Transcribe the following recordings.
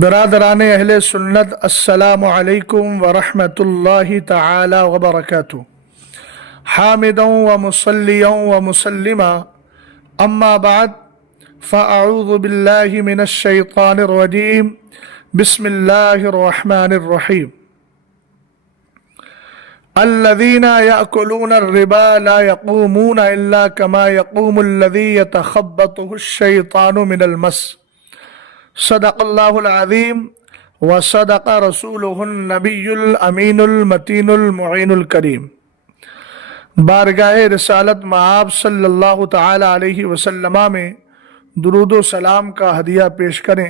برادران اہل سنت، السلام علیکم ورحمۃ اللہ تعالی وبرکاتہ۔ حامدا ومصلیا ومسلما اما بعد فاعوذ باللہ من الشیطان الرجیم، بسم اللہ الرحمن الرحیم۔ الذین یأکلون الربا لا یقومون الا کما یقوم الذی یتخبطہ الشیطان من المس۔ صدق اللہ العظیم وصدق رسولہ النبی الامین المتین المعین الکریم۔ بارگاہ رسالت مآب صلی اللہ تعالی علیہ وسلم میں درود و سلام کا ہدیہ پیش کریں۔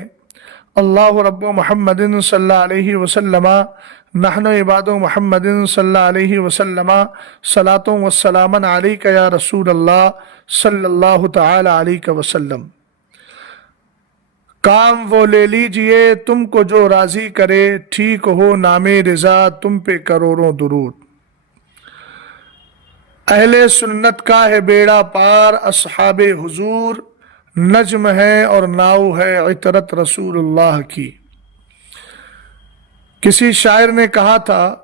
اللہ رب محمد صلی اللہ علیہ وسلم نحن عباد محمد صلی اللہ علیہ وسلم صلاۃ و سلام علیک یا رسول اللہ صلی اللہ تعالی علیہ وسلم۔ کام وہ لے لیجئے تم کو جو راضی کرے، ٹھیک ہو نام رضا تم پہ کروڑوں درود۔ اہل سنت کا ہے بیڑا پار، اصحاب حضور نجم ہے اور ناؤ ہے عطرت رسول اللہ کی۔ کسی شاعر نے کہا تھا،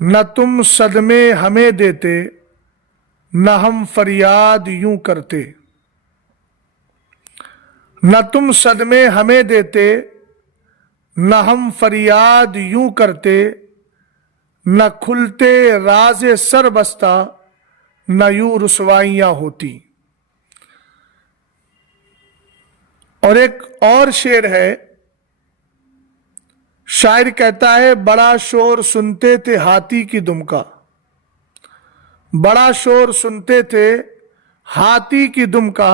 نہ تم صدمے ہمیں دیتے نہ ہم فریاد یوں کرتے۔ نہ تم صدمے ہمیں دیتے نہ ہم فریاد یوں کرتے، نہ کھلتے راز سر بستہ نہ یوں رسوائیاں ہوتی۔ اور ایک اور شعر ہے، شاعر کہتا ہے، بڑا شور سنتے تھے ہاتھی کی دم کا، بڑا شور سنتے تھے ہاتھی کی دم کا،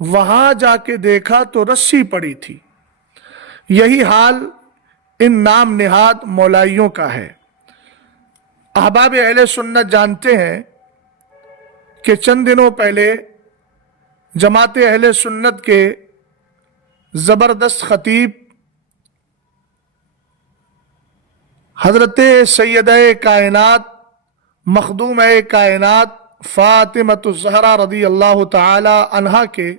وہاں جا کے دیکھا تو رسی پڑی تھی۔ یہی حال ان نام نہاد مولائیوں کا ہے۔ احباب اہل سنت جانتے ہیں کہ چند دنوں پہلے جماعت اہل سنت کے زبردست خطیب حضرت سیدہ کائنات مخدومہ کائنات فاطمۃ الزہرا رضی اللہ تعالی عنہا کے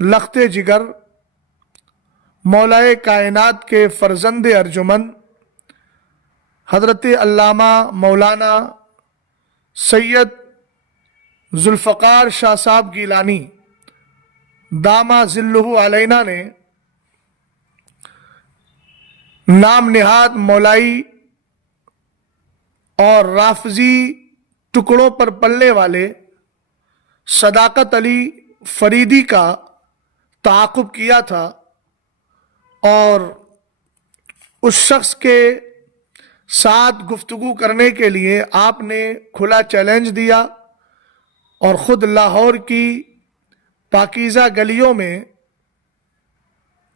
لخت جگر مولائے کائنات کے فرزند ارجمن حضرت علامہ مولانا سید ذوالفقار شاہ صاحب گیلانی دامہ ظلہ علینا نے نام نہاد مولائی اور رافضی ٹکڑوں پر پلنے والے صداقت علی فریدی کا تعاقب کیا تھا، اور اس شخص کے ساتھ گفتگو کرنے کے لیے آپ نے کھلا چیلنج دیا، اور خود لاہور کی پاکیزہ گلیوں میں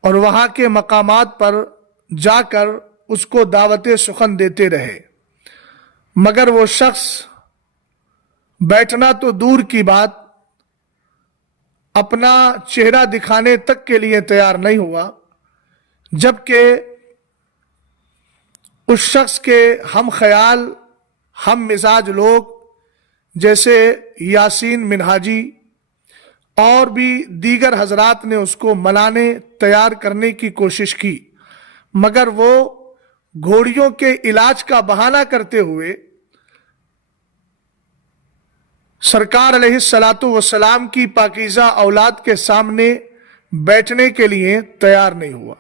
اور وہاں کے مقامات پر جا کر اس کو دعوت سخن دیتے رہے، مگر وہ شخص بیٹھنا تو دور کی بات اپنا چہرہ دکھانے تک کے لیے تیار نہیں ہوا، جبکہ اس شخص کے ہم خیال ہم مزاج لوگ جیسے یاسین منہاجی اور بھی دیگر حضرات نے اس کو منانے تیار کرنے کی کوشش کی، مگر وہ گھوڑیوں کے علاج کا بہانہ کرتے ہوئے سرکار علیہ الصلاۃ والسلام کی پاکیزہ اولاد کے سامنے بیٹھنے کے لیے تیار نہیں ہوا۔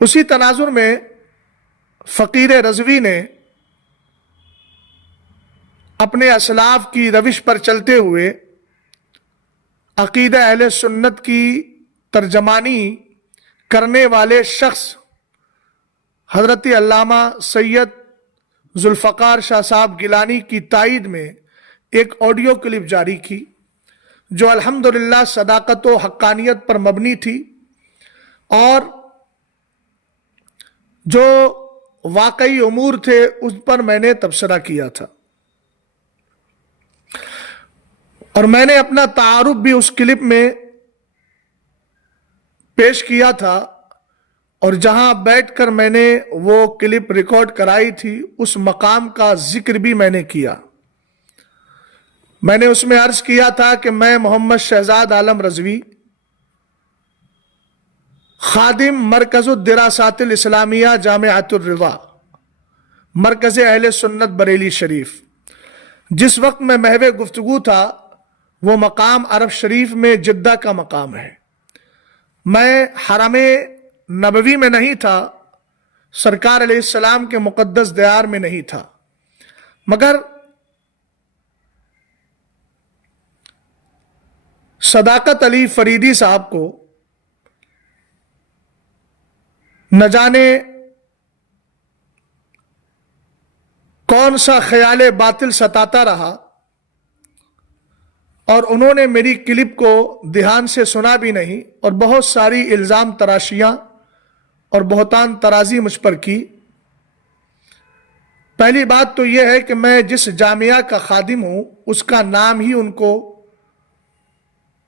اسی تناظر میں فقیر رضوی نے اپنے اسلاف کی روش پر چلتے ہوئے عقیدہ اہل سنت کی ترجمانی کرنے والے شخص حضرت علامہ سید ذوالفقار شاہ صاحب گیلانی کی تائید میں ایک آڈیو کلپ جاری کی، جو الحمدللہ صداقت و حقانیت پر مبنی تھی، اور جو واقعی امور تھے اس پر میں نے تبصرہ کیا تھا، اور میں نے اپنا تعارف بھی اس کلپ میں پیش کیا تھا، اور جہاں بیٹھ کر میں نے وہ کلپ ریکارڈ کرائی تھی اس مقام کا ذکر بھی میں نے کیا۔ میں نے اس میں عرض کیا تھا کہ میں محمد شہزاد عالم رضوی خادم مرکز الدراسات الاسلامیہ جامعۃ الرضا، مرکز اہل سنت بریلی شریف۔ جس وقت میں محو گفتگو تھا وہ مقام عرب شریف میں جدہ کا مقام ہے۔ میں حرم نبوی میں نہیں تھا، سرکار علیہ السلام کے مقدس دیار میں نہیں تھا، مگر صداقت علی فریدی صاحب کو نہ جانے کون سا خیال باطل ستاتا رہا، اور انہوں نے میری کلپ کو دھیان سے سنا بھی نہیں، اور بہت ساری الزام تراشیاں اور بہتان ترازی مجھ پر کی۔ پہلی بات تو یہ ہے کہ میں جس جامعہ کا خادم ہوں اس کا نام ہی ان کو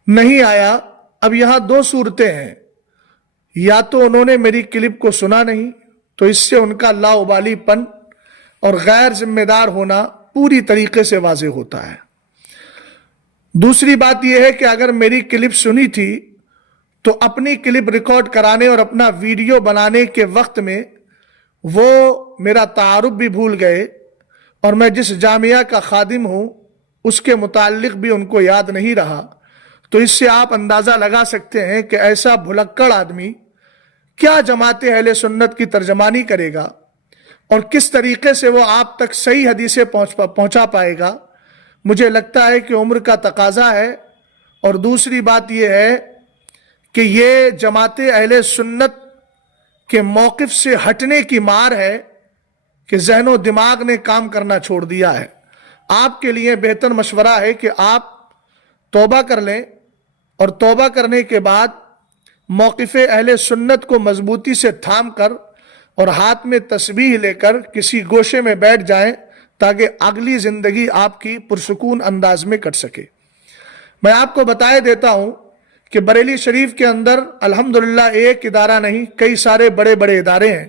نہیں آیا۔ اب یہاں دو صورتیں ہیں، یا تو انہوں نے میری کلپ کو سنا نہیں، تو اس سے ان کا لاابالی پن اور غیر ذمہ دار ہونا پوری طریقے سے واضح ہوتا ہے۔ دوسری بات یہ ہے کہ اگر میری کلپ سنی تھی تو اپنی کلپ ریکارڈ کرانے اور اپنا ویڈیو بنانے کے وقت میں وہ میرا تعارف بھی بھول گئے، اور میں جس جامعہ کا خادم ہوں اس کے متعلق بھی ان کو یاد نہیں رہا۔ تو اس سے آپ اندازہ لگا سکتے ہیں کہ ایسا بھلکڑ آدمی کیا جماعت اہل سنت کی ترجمانی کرے گا، اور کس طریقے سے وہ آپ تک صحیح حدیثیں پہنچا پائے گا۔ مجھے لگتا ہے کہ عمر کا تقاضا ہے، اور دوسری بات یہ ہے کہ یہ جماعت اہل سنت کے موقف سے ہٹنے کی مار ہے کہ ذہن و دماغ نے کام کرنا چھوڑ دیا ہے۔ آپ کے لیے بہتر مشورہ ہے کہ آپ توبہ کر لیں، اور توبہ کرنے کے بعد موقف اہل سنت کو مضبوطی سے تھام کر اور ہاتھ میں تسبیح لے کر کسی گوشے میں بیٹھ جائیں تاکہ اگلی زندگی آپ کی پرسکون انداز میں کٹ سکے۔ میں آپ کو بتائے دیتا ہوں کہ بریلی شریف کے اندر الحمدللہ ایک ادارہ نہیں، کئی سارے بڑے بڑے ادارے ہیں۔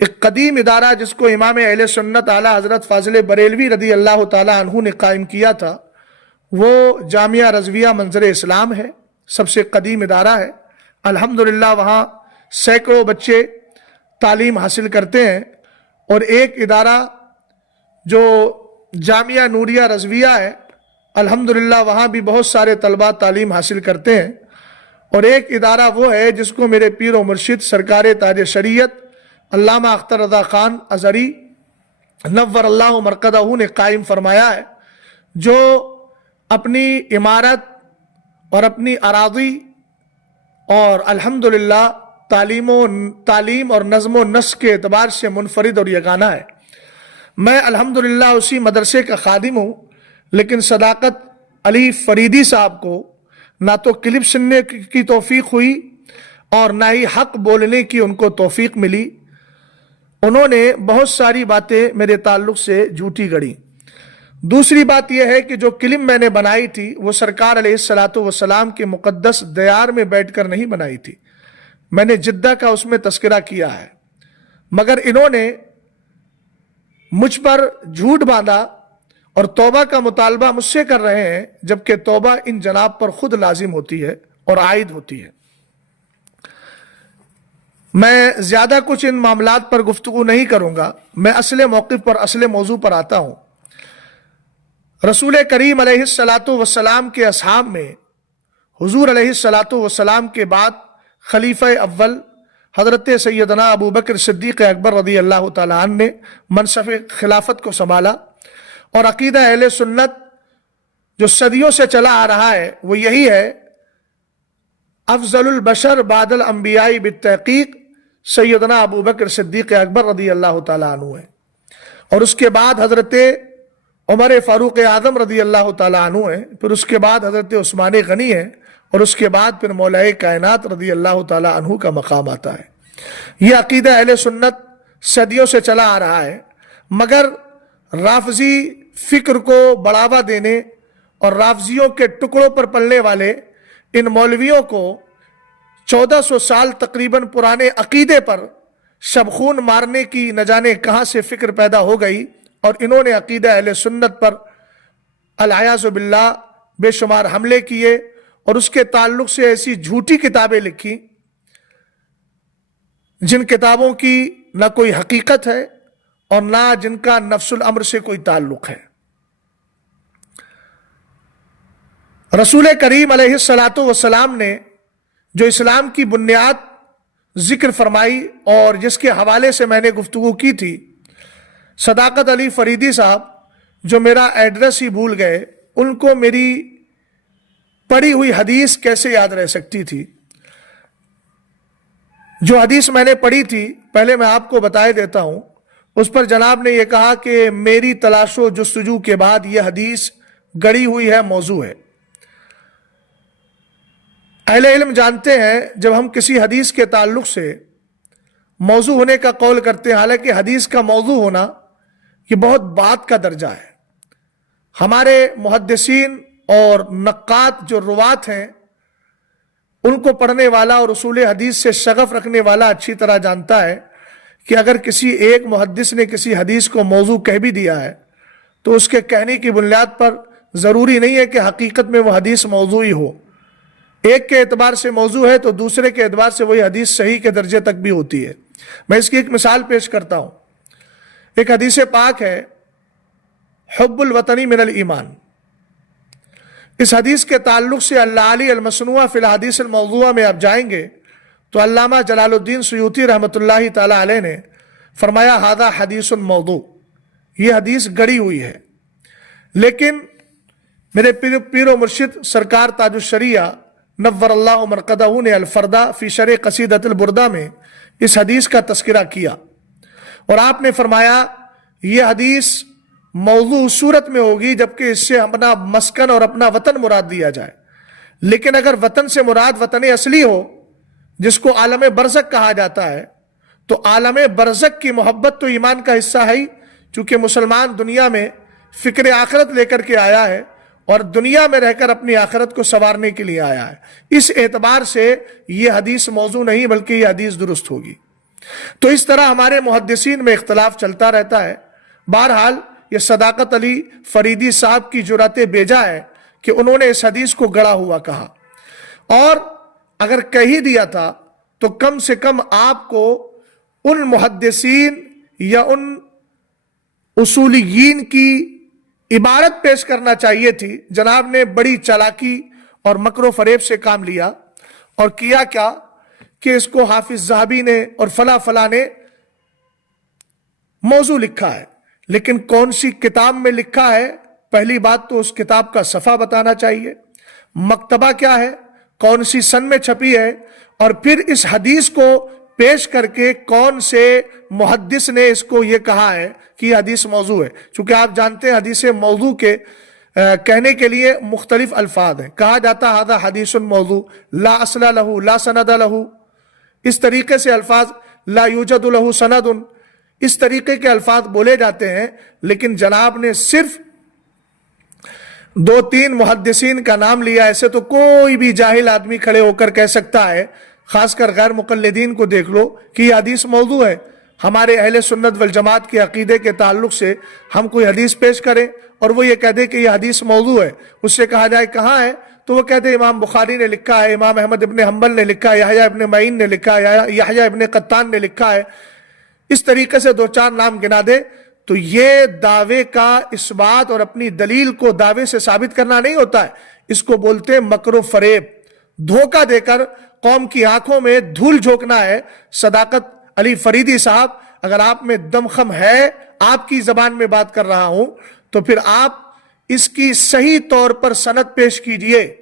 ایک قدیم ادارہ جس کو امام اہل سنت اعلیٰ حضرت فاضل بریلوی رضی اللہ تعالیٰ عنہ نے قائم کیا تھا، وہ جامعہ رضویہ منظر اسلام ہے، سب سے قدیم ادارہ ہے۔ الحمدللہ وہاں سینکڑوں بچے تعلیم حاصل کرتے ہیں، اور ایک ادارہ جو جامعہ نوریہ رضویہ ہے، الحمدللہ وہاں بھی بہت سارے طلباء تعلیم حاصل کرتے ہیں۔ اور ایک ادارہ وہ ہے جس کو میرے پیر و مرشد سرکار تاج شریعت علامہ اختر رضا خان ازہری نور اللہ مرقدہ نے قائم فرمایا ہے، جو اپنی عمارت اور اپنی اراضی اور الحمدللہ تعلیم اور نظم و نسق کے اعتبار سے منفرد اور یگانہ ہے۔ میں الحمدللہ اسی مدرسے کا خادم ہوں، لیکن صداقت علی فریدی صاحب کو نہ تو کلپ سننے کی توفیق ہوئی اور نہ ہی حق بولنے کی ان کو توفیق ملی۔ انہوں نے بہت ساری باتیں میرے تعلق سے جھوٹی گڑی۔ دوسری بات یہ ہے کہ جو کلپ میں نے بنائی تھی وہ سرکار علیہ السلام کے مقدس دیار میں بیٹھ کر نہیں بنائی تھی، میں نے جدہ کا اس میں تذکرہ کیا ہے، مگر انہوں نے مجھ پر جھوٹ باندھا اور توبہ کا مطالبہ مجھ سے کر رہے ہیں، جبکہ توبہ ان جناب پر خود لازم ہوتی ہے اور عائد ہوتی ہے۔ میں زیادہ کچھ ان معاملات پر گفتگو نہیں کروں گا، میں اصل موقف پر، اصل موضوع پر آتا ہوں۔ رسول کریم علیہ السلام کے اصحاب میں حضور علیہ السلام کے بعد خلیفہ اول حضرت سیدنا ابو بکر صدیق اکبر رضی اللہ تعالیٰ عنہ نے منصب خلافت کو سنبھالا، اور عقیدہ اہل سنت جو صدیوں سے چلا آ رہا ہے وہ یہی ہے، افضل البشر بعد الانبیاء بالتحقیق سیدنا ابو بکر صدیق اکبر رضی اللہ تعالیٰ عنہ ہے، اور اس کے بعد حضرت عمر فاروق اعظم رضی اللہ تعالیٰ عنہ ہیں، پھر اس کے بعد حضرت عثمان غنی ہیں، اور اس کے بعد پھر مولا کائنات رضی اللہ تعالیٰ عنہ کا مقام آتا ہے۔ یہ عقیدہ اہل سنت صدیوں سے چلا آ رہا ہے، مگر رافضی فکر کو بڑھاوا دینے اور رافضیوں کے ٹکڑوں پر پلنے والے ان مولویوں کو 1400 سال تقریباً پرانے عقیدے پر شبخون مارنے کی نہ جانے کہاں سے فکر پیدا ہو گئی، اور انہوں نے عقیدہ اہل سنت پر العیاذ باللہ بے شمار حملے کیے، اور اس کے تعلق سے ایسی جھوٹی کتابیں لکھی جن کتابوں کی نہ کوئی حقیقت ہے اور نہ جن کا نفس الامر سے کوئی تعلق ہے۔ رسول کریم علیہ الصلاۃ والسلام نے جو اسلام کی بنیاد ذکر فرمائی اور جس کے حوالے سے میں نے گفتگو کی تھی، صداقت علی فریدی صاحب جو میرا ایڈریس ہی بھول گئے، ان کو میری پڑھی ہوئی حدیث کیسے یاد رہ سکتی تھی؟ جو حدیث میں نے پڑھی تھی پہلے میں آپ کو بتائے دیتا ہوں۔ اس پر جناب نے یہ کہا کہ میری تلاش و جستجو کے بعد یہ حدیث گڑی ہوئی ہے، موضوع ہے۔ اہل علم جانتے ہیں جب ہم کسی حدیث کے تعلق سے موضوع ہونے کا قول کرتے ہیں، حالانکہ حدیث کا موضوع ہونا یہ بہت بات کا درجہ ہے۔ ہمارے محدثین اور نقاد جو روات ہیں، ان کو پڑھنے والا اور اصول حدیث سے شغف رکھنے والا اچھی طرح جانتا ہے کہ اگر کسی ایک محدث نے کسی حدیث کو موضوع کہہ بھی دیا ہے تو اس کے کہنے کی بنیاد پر ضروری نہیں ہے کہ حقیقت میں وہ حدیث موضوعی ہو۔ ایک کے اعتبار سے موضوع ہے تو دوسرے کے اعتبار سے وہی حدیث صحیح کے درجے تک بھی ہوتی ہے۔ میں اس کی ایک مثال پیش کرتا ہوں۔ ایک حدیث پاک ہے، حب الوطنی من الایمان۔ اس حدیث کے تعلق سے العالی المصنوع فی الحدیث الموضوع میں آپ جائیں گے تو علامہ جلال الدین سیوطی رحمۃ اللہ تعالی علیہ نے فرمایا ھذا حدیث موضوع، یہ حدیث گڑی ہوئی ہے۔ لیکن میرے پیر و مرشد سرکار تاج الشریعہ نور اللہ مرقدہ نے الفردہ فی شرح قصیدۃ البردہ میں اس حدیث کا تذکرہ کیا اور آپ نے فرمایا یہ حدیث موضوع صورت میں ہوگی جبکہ اس سے اپنا مسکن اور اپنا وطن مراد دیا جائے، لیکن اگر وطن سے مراد وطن اصلی ہو جس کو عالم برزخ کہا جاتا ہے تو عالم برزخ کی محبت تو ایمان کا حصہ ہے ہی، چونکہ مسلمان دنیا میں فکر آخرت لے کر کے آیا ہے اور دنیا میں رہ کر اپنی آخرت کو سنوارنے کے لیے آیا ہے۔ اس اعتبار سے یہ حدیث موضوع نہیں بلکہ یہ حدیث درست ہوگی۔ تو اس طرح ہمارے محدثین میں اختلاف چلتا رہتا ہے۔ بہرحال یہ صداقت علی فریدی صاحب کی جرأت بیجا ہے کہ انہوں نے اس حدیث کو گڑا ہوا کہا، اور اگر کہہ دیا تھا تو کم سے کم آپ کو ان محدثین یا ان اصولیین کی عبارت پیش کرنا چاہیے تھی۔ جناب نے بڑی چالاکی اور مکر و فریب سے کام لیا اور کیا کیا کہ اس کو حافظ ذہبی نے اور فلاں نے موضوع لکھا ہے، لیکن کون سی کتاب میں لکھا ہے؟ پہلی بات تو اس کتاب کا صفحہ بتانا چاہیے، مکتبہ کیا ہے، کون سی سن میں چھپی ہے، اور پھر اس حدیث کو پیش کر کے کون سے محدث نے اس کو یہ کہا ہے کہ یہ حدیث موضوع ہے۔ چونکہ آپ جانتے ہیں حدیث موضوع کے کہنے کے لیے مختلف الفاظ ہیں۔ کہا جاتا ہے ھذا حدیث موضوع لا اصل لہ لا سند لہ، اس طریقے سے الفاظ لا یوجد لہ سند، اس طریقے کے الفاظ بولے جاتے ہیں، لیکن جناب نے صرف 2-3 محدثین کا نام لیا۔ ایسے تو کوئی بھی جاہل آدمی کھڑے ہو کر کہہ سکتا ہے، خاص کر غیر مقلدین کو دیکھ لو، کہ یہ حدیث موضوع ہے۔ ہمارے اہل سنت والجماعت کے عقیدے کے تعلق سے ہم کوئی حدیث پیش کریں اور وہ یہ کہہ دے کہ یہ حدیث موضوع ہے، اس سے کہا جائے کہاں ہے تو وہ کہتے ہیں امام بخاری نے لکھا ہے، امام احمد ابن حنبل نے لکھا ہے، یحییٰ ابن معین نے لکھا ہے، یحییٰ ابن قطان نے لکھا ہے، اس طریقے سے 2-4 نام گنا دے۔ تو یہ دعوے کا اس بات اور اپنی دلیل کو دعوے سے ثابت کرنا نہیں ہوتا ہے، اس کو بولتے ہیں مکر و فریب، دھوکہ دے کر قوم کی آنکھوں میں دھول جھونکنا ہے۔ صداقت علی فریدی صاحب، اگر آپ میں دمخم ہے، آپ کی زبان میں بات کر رہا ہوں، تو پھر آپ اس کی صحیح طور پر سند پیش کیجئے،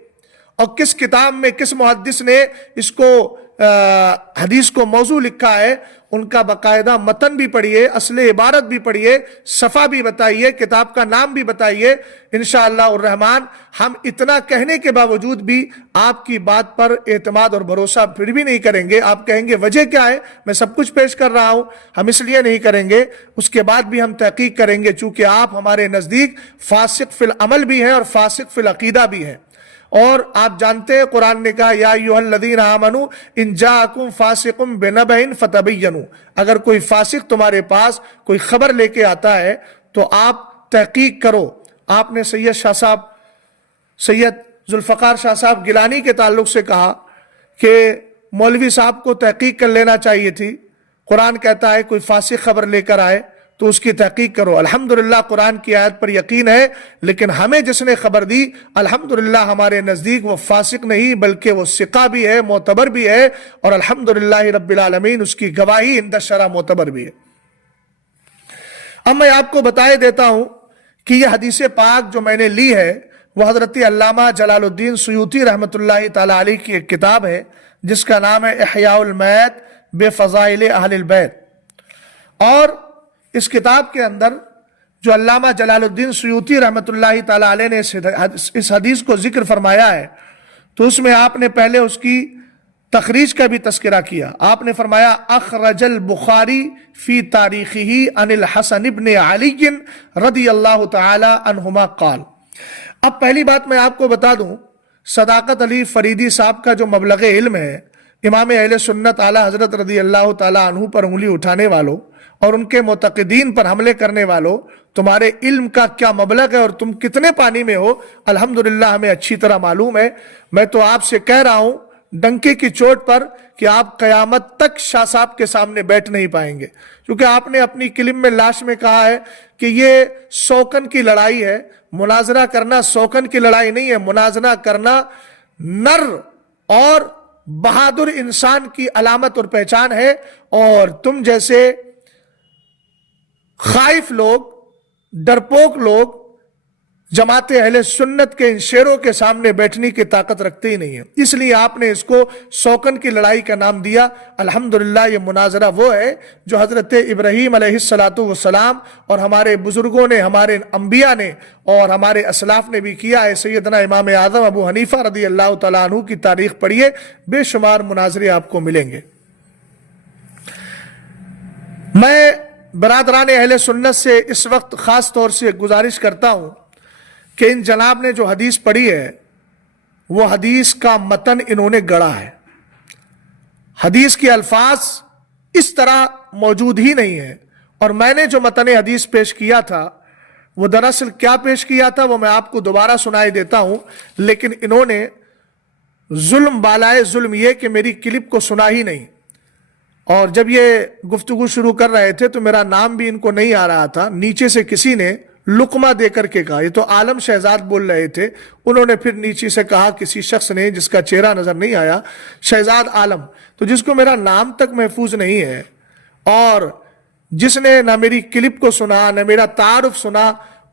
اور کس کتاب میں کس محدث نے اس کو حدیث کو موضوع لکھا ہے ان کا باقاعدہ متن بھی پڑھیے، اصل عبارت بھی پڑھیے، صفحہ بھی بتائیے، کتاب کا نام بھی بتائیے۔ انشاءاللہ الرحمن ہم اتنا کہنے کے باوجود بھی آپ کی بات پر اعتماد اور بھروسہ پھر بھی نہیں کریں گے۔ آپ کہیں گے وجہ کیا ہے؟ میں سب کچھ پیش کر رہا ہوں، ہم اس لیے نہیں کریں گے، اس کے بعد بھی ہم تحقیق کریں گے، چونکہ آپ ہمارے نزدیک فاسق فی العمل بھی ہیں اور فاسق فی العقیدہ بھی ہیں۔ اور آپ جانتے ہیں قرآن نے کہا یا ایھا الذین آمنوا ان جاءکم فاسق بنبأ فتبینوا، اگر کوئی فاسق تمہارے پاس کوئی خبر لے کے آتا ہے تو آپ تحقیق کرو۔ آپ نے سید ذوالفقار شاہ صاحب گیلانی کے تعلق سے کہا کہ مولوی صاحب کو تحقیق کر لینا چاہیے تھی، قرآن کہتا ہے کوئی فاسق خبر لے کر آئے تو اس کی تحقیق کرو. الحمدللہ قرآن کی آیت پر یقین ہے، لیکن ہمیں جس نے خبر دی الحمدللہ ہمارے نزدیک وہ فاسق نہیں بلکہ وہ ثقہ بھی ہے، معتبر بھی ہے، اور الحمدللہ رب العالمین اس کی گواہی عند الشرع معتبر بھی ہے. اب میں آپ کو بتائے دیتا ہوں کہ یہ حدیث پاک جو میں نے لی ہے وہ حضرت علامہ جلال الدین سیوطی رحمۃ اللہ تعالی علیہ کی ایک کتاب ہے جس کا نام ہے احیاء المیت بفضائل اہل البیت. اور اس کتاب کے اندر جو علامہ جلال الدین سیوطی رحمۃ اللہ تعالی علیہ نے اس حدیث کو ذکر فرمایا ہے تو اس میں آپ نے پہلے اس کی تخریج کا بھی تذکرہ کیا. آپ نے فرمایا اخرج البخاری فی تاریخہ عن الحسن ابن علی رضی اللہ تعالی عنہما قال. اب پہلی بات میں آپ کو بتا دوں، صداقت علی فریدی صاحب کا جو مبلغ علم ہے، امام اہل سنت اعلی حضرت رضی اللہ تعالی عنہ پر انگلی اٹھانے والوں اور ان کے معتقدین پر حملے کرنے والوں، تمہارے علم کا کیا مبلغ ہے اور تم کتنے پانی میں ہو الحمدللہ ہمیں اچھی طرح معلوم ہے. میں تو آپ سے کہہ رہا ہوں ڈنکے کی چوٹ پر کہ آپ قیامت تک شاہ صاحب کے سامنے بیٹھ نہیں پائیں گے، کیونکہ آپ نے اپنی کلم میں لاش میں کہا ہے کہ یہ سوکن کی لڑائی ہے. مناظرہ کرنا سوکن کی لڑائی نہیں ہے، مناظرہ کرنا نر اور بہادر انسان کی علامت اور پہچان ہے. اور تم جیسے خائف لوگ، ڈرپوک لوگ جماعت اہل سنت کے ان شیروں کے سامنے بیٹھنے کی طاقت رکھتے ہی نہیں ہیں، اس لیے آپ نے اس کو سوکن کی لڑائی کا نام دیا. الحمدللہ یہ مناظرہ وہ ہے جو حضرت ابراہیم علیہ السلام اور ہمارے بزرگوں نے، ہمارے انبیاء نے اور ہمارے اسلاف نے بھی کیا ہے. سیدنا امام اعظم ابو حنیفہ رضی اللہ تعالیٰ عنہ کی تاریخ پڑھیے، بے شمار مناظرے آپ کو ملیں گے. میں برادران اہل سنت سے اس وقت خاص طور سے گزارش کرتا ہوں کہ ان جناب نے جو حدیث پڑھی ہے وہ حدیث کا متن انہوں نے گڑا ہے. حدیث کے الفاظ اس طرح موجود ہی نہیں ہے، اور میں نے جو متن حدیث پیش کیا تھا وہ دراصل کیا پیش کیا تھا وہ میں آپ کو دوبارہ سنائی دیتا ہوں. لیکن انہوں نے ظلم بالائے ظلم یہ کہ میری کلپ کو سنا ہی نہیں، اور جب یہ گفتگو شروع کر رہے تھے تو میرا نام بھی ان کو نہیں آ رہا تھا. نیچے سے کسی نے لقمہ دے کر کے کہا، یہ تو عالم شہزاد بول رہے تھے، انہوں نے پھر نیچے سے کہا کسی شخص نے جس کا چہرہ نظر نہیں آیا، شہزاد عالم، تو جس کو میرا نام تک محفوظ نہیں ہے اور جس نے نہ میری کلپ کو سنا نہ میرا تعارف سنا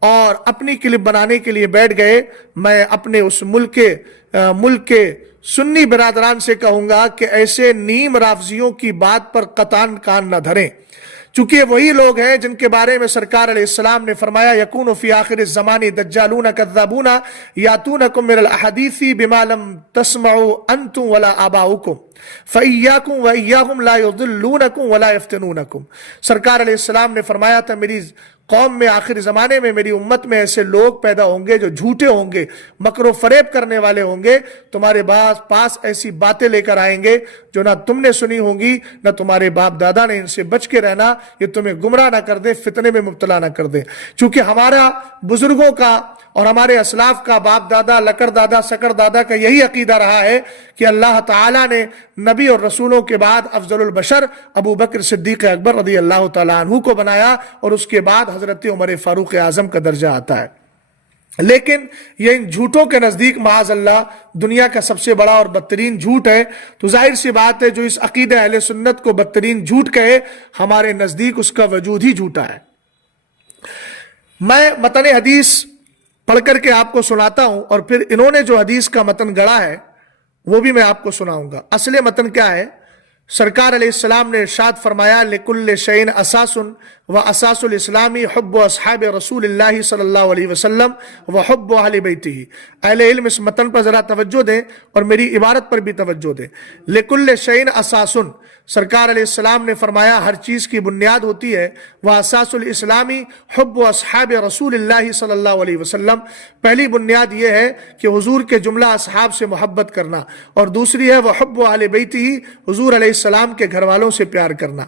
اور اپنی کلپ بنانے کے لیے بیٹھ گئے. میں اپنے اس ملک کے سنی برادران سے کہوں گا کہ ایسے نیم رافضیوں کی بات پر قطعاً کان نہ دھریں، چونکہ وہی لوگ ہیں جن کے بارے میں سرکار علیہ السلام نے فرمایا یکون فی آخر الزمان دجالون کذابون یاتونکم من الاحادیث بما لم تسمعوا انتم ولا آباؤکم فإیاکم وإیاہم لا یضلونکم ولا یفتنونکم. سرکار علیہ السلام نے فرمایا تھا میری قوم میں آخر زمانے میں میری امت میں ایسے لوگ پیدا ہوں گے جو جھوٹے ہوں گے، مکر و فریب کرنے والے ہوں گے، تمہارے پاس ایسی باتیں لے کر آئیں گے جو نہ تم نے سنی ہوں گی نہ تمہارے باپ دادا نے. ان سے بچ کے رہنا، یہ تمہیں گمراہ نہ کر دے، فتنے میں مبتلا نہ کر دے. چونکہ ہمارا بزرگوں کا اور ہمارے اسلاف کا باپ دادا، لکڑ دادا، سکڑ دادا کا یہی عقیدہ رہا ہے کہ اللہ تعالیٰ نے نبی اور رسولوں کے بعد افضل البشر ابو بکر صدیق اکبر رضی اللہ تعالیٰ عنہ کو بنایا، اور اس کے بعد حضرت عمر فاروق اعظم کا درجہ آتا ہے. لیکن یہ ان جھوٹوں کے نزدیک معاذ اللہ دنیا کا سب سے بڑا اور بدترین جھوٹ ہے. تو ظاہر سی بات ہے جو اس عقیدہ اہل سنت کو بدترین جھوٹ کہے، ہمارے نزدیک اس کا وجود ہی جھوٹا ہے. میں متن حدیث پڑھ کر کے آپ کو سناتا ہوں، اور پھر انہوں نے جو حدیث کا متن گڑا ہے وہ بھی میں آپ کو سناؤں گا. اصل متن کیا ہے؟ سرکار علیہ السلام نے ارشاد فرمایا لکل شیء اساس و اساس الاسلام حب اصحاب رسول اللہ صلی اللہ علیہ وسلم و حب اہل بیتہ. اہل علم اس متن پر ذرا توجہ دیں اور میری عبارت پر بھی توجہ دیں. لکل شیء اساس، سرکار علیہ السلام نے فرمایا ہر چیز کی بنیاد ہوتی ہے. وہ اساس الاسلامی حب اصحاب رسول اللہ صلی اللہ علیہ وسلم، پہلی بنیاد یہ ہے کہ حضور کے جملہ اصحاب سے محبت کرنا، اور دوسری ہے وہ حب اہل بیتہ، حضور علیہ السلام کے گھر والوں سے پیار کرنا.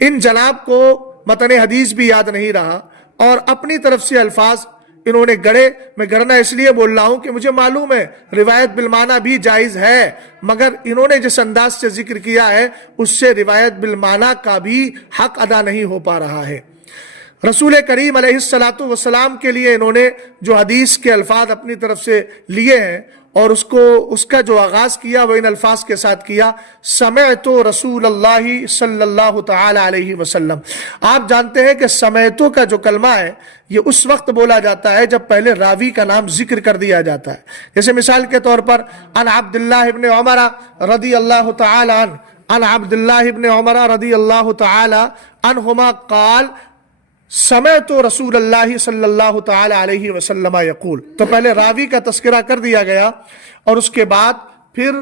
ان جناب کو متن حدیث بھی یاد نہیں رہا اور اپنی طرف سے الفاظ انہوں نے گڑھے. میں گڑھنا اس لیے بول رہا ہوں کہ مجھے معلوم ہے روایت بالمعنی بھی جائز ہے، مگر انہوں نے جس انداز سے ذکر کیا ہے اس سے روایت بالمعنی کا بھی حق ادا نہیں ہو پا رہا ہے. رسول کریم علیہ السلام کے لیے انہوں نے جو حدیث کے الفاظ اپنی طرف سے لیے ہیں اور اس کا جو آغاز کیا وہ ان الفاظ کے ساتھ کیا، سمعت رسول اللہ صلی اللہ تعالی علیہ وسلم. آپ جانتے ہیں کہ سمعتو کا جو کلمہ ہے یہ اس وقت بولا جاتا ہے جب پہلے راوی کا نام ذکر کر دیا جاتا ہے. جیسے مثال کے طور پر عن عبداللہ ابن عمر رضی اللہ تعالی عنہ، عن عبداللہ ابن عمر رضی اللہ تعالی عنہما قال سمعت رسول اللہ صلی اللہ تعالی علیہ وسلم یقول. تو پہلے راوی کا تذکرہ کر دیا گیا اور اس کے بعد پھر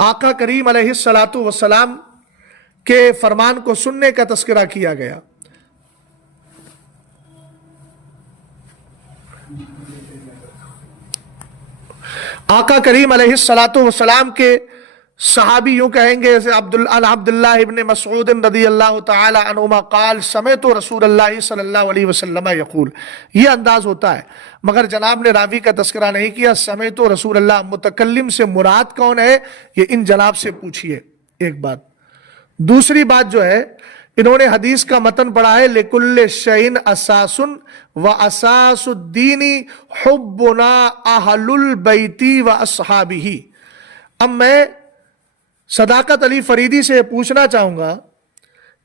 آقا کریم علیہ السلام کے فرمان کو سننے کا تذکرہ کیا گیا. آقا کریم علیہ السلام کے صحابی یوں کہیں گے جیسے عبداللہ ابن مسعود رضی اللہ تعالی عنہما قال سمعت رسول اللہ صلی اللہ علیہ وسلم یقول. یہ انداز ہوتا ہے، مگر جناب نے راوی کا تذکرہ نہیں کیا. سمعت رسول اللہ، متکلم سے مراد کون ہے یہ ان جناب سے پوچھئے. ایک بات. دوسری بات جو ہے، انہوں نے حدیث کا متن پڑھا ہے لِكُلِّ شَيْءٍ أَسَاسٌ وَأَسَاسُ الدِّينِ حُبُّنَا أَهْلُ الْبَيْتِ وَأَصْحَابِهِ. اب میں صداقت علی فریدی سے پوچھنا چاہوں گا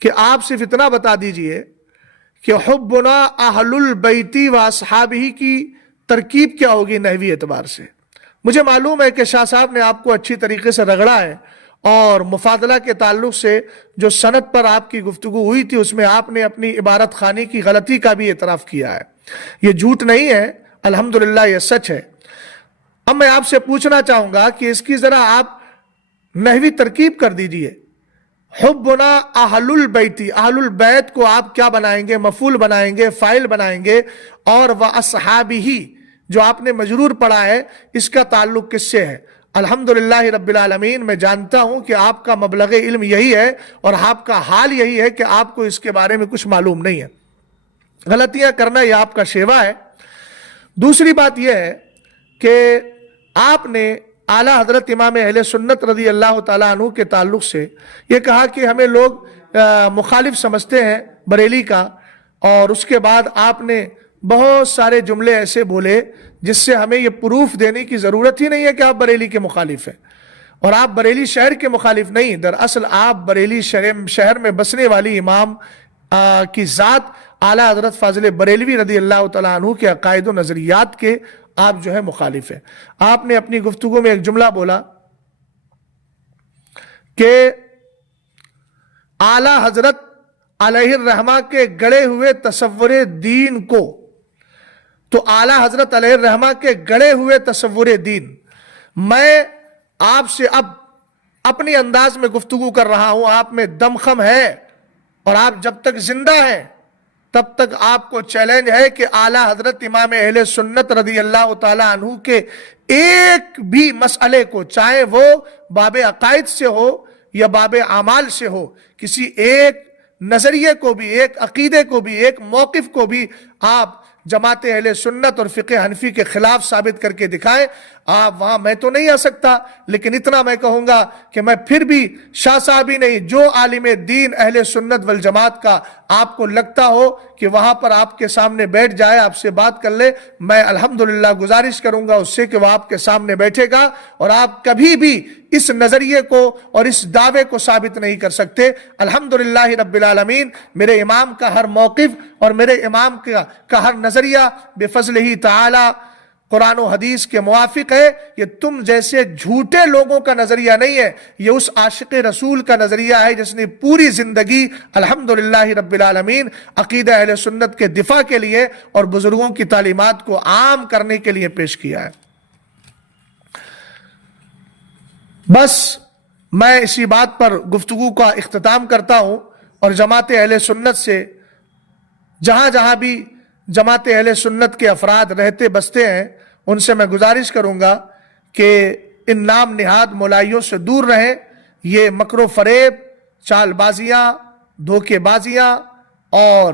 کہ آپ صرف اتنا بتا دیجئے کہ حبنا اہل البیت و اصحابہ کی ترکیب کیا ہوگی نحوی اعتبار سے. مجھے معلوم ہے کہ شاہ صاحب نے آپ کو اچھی طریقے سے رگڑا ہے اور مفاضلہ کے تعلق سے جو سند پر آپ کی گفتگو ہوئی تھی اس میں آپ نے اپنی عبارت خانی کی غلطی کا بھی اعتراف کیا ہے. یہ جھوٹ نہیں ہے، الحمدللہ یہ سچ ہے. اب میں آپ سے پوچھنا چاہوں گا کہ اس کی ذرا آپ نحوی ترکیب کر دیجئے. حبنا اہل البیت، اہل البیت کو آپ کیا بنائیں گے؟ مفعول بنائیں گے، فاعل بنائیں گے. اور واصحابہ جو آپ نے مجرور پڑھا ہے اس کا تعلق کس سے ہے؟ الحمدللہ رب العالمین میں جانتا ہوں کہ آپ کا مبلغ علم یہی ہے اور آپ کا حال یہی ہے کہ آپ کو اس کے بارے میں کچھ معلوم نہیں ہے. غلطیاں کرنا یہ آپ کا شیوا ہے. دوسری بات یہ ہے کہ آپ نے اعلیٰ حضرت امام اہل سنت رضی اللہ تعالیٰ عنہ کے تعلق سے یہ کہا کہ ہمیں لوگ مخالف سمجھتے ہیں بریلی کا، اور اس کے بعد آپ نے بہت سارے جملے ایسے بولے جس سے ہمیں یہ پروف دینے کی ضرورت ہی نہیں ہے کہ آپ بریلی کے مخالف ہیں. اور آپ بریلی شہر کے مخالف نہیں، دراصل آپ بریلی شہر میں بسنے والی امام کی ذات اعلیٰ حضرت فاضل بریلوی رضی اللہ تعالیٰ عنہ کے عقائد و نظریات کے آپ جو ہے مخالف ہیں. آپ نے اپنی گفتگو میں ایک جملہ بولا کہ اعلیٰ حضرت علیہ الرحمہ کے گڑے ہوئے تصور دین کو، تو اعلیٰ حضرت علیہ الرحمہ کے گڑے ہوئے تصور دین، میں آپ سے اب اپنی انداز میں گفتگو کر رہا ہوں. آپ میں دمخم ہے اور آپ جب تک زندہ ہیں تب تک آپ کو چیلنج ہے کہ اعلیٰ حضرت امام اہل سنت رضی اللہ تعالیٰ عنہ کے ایک بھی مسئلے کو، چاہے وہ باب عقائد سے ہو یا باب اعمال سے ہو، کسی ایک نظریے کو بھی، ایک عقیدے کو بھی، ایک موقف کو بھی آپ جماعت اہل سنت اور فقہ حنفی کے خلاف ثابت کر کے دکھائیں. آپ وہاں میں تو نہیں آ سکتا، لیکن اتنا میں کہوں گا کہ میں پھر بھی شاہ صاحب ہی نہیں، جو عالم دین اہل سنت والجماعت کا آپ کو لگتا ہو کہ وہاں پر آپ کے سامنے بیٹھ جائے، آپ سے بات کر لے، میں الحمدللہ گزارش کروں گا اس سے کہ وہ آپ کے سامنے بیٹھے گا اور آپ کبھی بھی اس نظریے کو اور اس دعوے کو ثابت نہیں کر سکتے. الحمدللہ رب العالمین میرے امام کا ہر موقف اور میرے امام کا ہر نظریہ بفضلہ تعالی قرآن و حدیث کے موافق ہے. یہ تم جیسے جھوٹے لوگوں کا نظریہ نہیں ہے، یہ اس عاشق رسول کا نظریہ ہے جس نے پوری زندگی الحمدللہ رب العالمین عقیدہ اہل سنت کے دفاع کے لیے اور بزرگوں کی تعلیمات کو عام کرنے کے لیے پیش کیا ہے. بس میں اسی بات پر گفتگو کا اختتام کرتا ہوں اور جماعت اہل سنت سے جہاں جہاں بھی جماعت اہل سنت کے افراد رہتے بستے ہیں ان سے میں گزارش کروں گا کہ ان نام نہاد مولائیوں سے دور رہیں. یہ مکر و فریب، چال بازیاں، دھوکے بازیاں اور